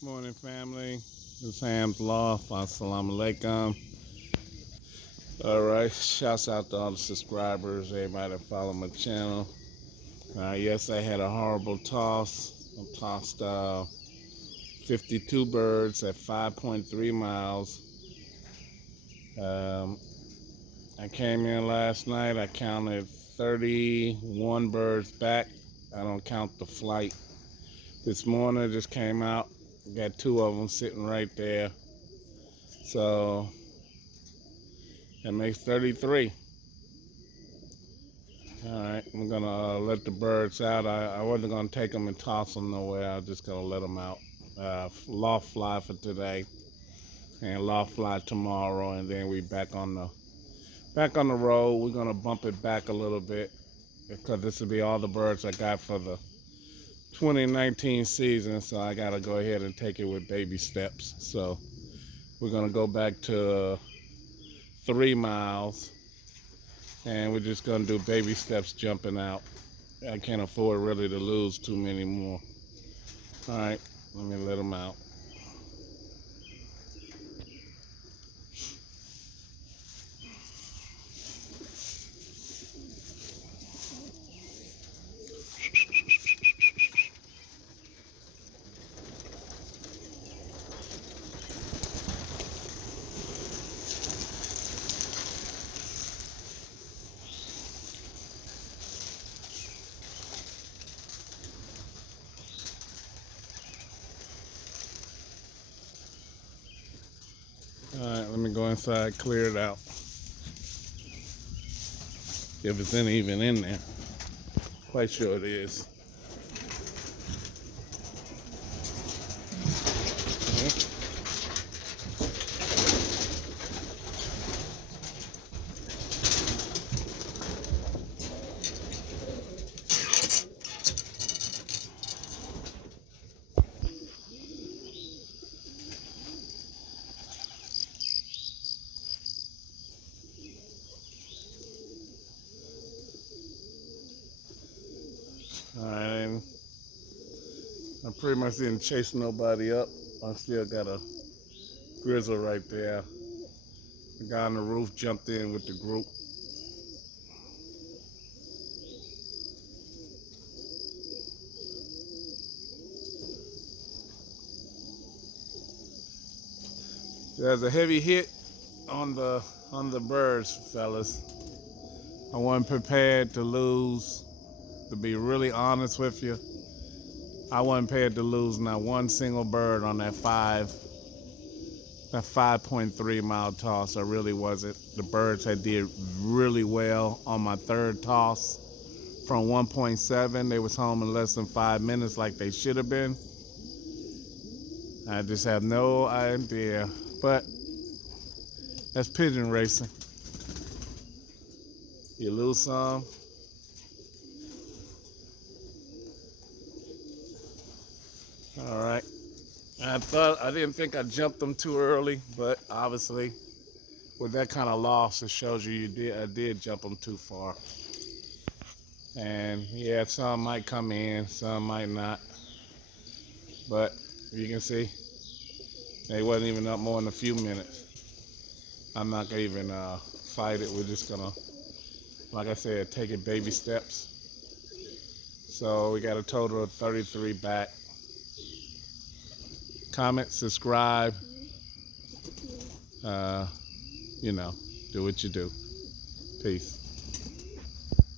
Morning, family. This is Ham's Loft. Assalamu alaikum. All right. Shouts out to all the subscribers, everybody that follow my channel. Yes, I had a horrible toss. I tossed 52 birds at 5.3 miles. Um, I came in last night. I counted 31 birds back. I don't count the flight. This morning, I just came out. Got two of them sitting right there. So that makes 33. All right, I'm gonna let the birds out. I wasn't gonna take them and toss them nowhere. I'm just gonna let them out. Loft fly for today, and loft fly tomorrow, and then we back on the road. We're gonna bump it back a little bit because this will be all the birds I got for the 2019 season. So I gotta go ahead and take it with baby steps. So we're gonna go back to 3 miles, and we're just gonna do baby steps jumping out. I can't afford really to lose too many more. All right, let me let them out. All right, let me go inside, clear it out. If it's even in there. Quite sure it is. All right, and I pretty much didn't chase nobody up. I still got a grizzle right there. The guy on the roof jumped in with the group. There's a heavy hit on the birds, fellas. I wasn't prepared to lose. To be really honest with you, I wasn't prepared to lose not one single bird on that 5.3 mile toss. I really wasn't. The birds had did really well on my third toss. From 1.7, they was home in less than 5 minutes like they should have been. I just have no idea. But that's pigeon racing. You lose some. All right. I didn't think I jumped them too early, but obviously with that kind of loss, it shows I did jump them too far. And yeah, some might come in, some might not. But you can see they wasn't even up more than a few minutes. I'm not gonna even fight it. We're just gonna, like I said, take it baby steps. So we got a total of 33 back. Comment, subscribe. Uh, do what you do. Peace.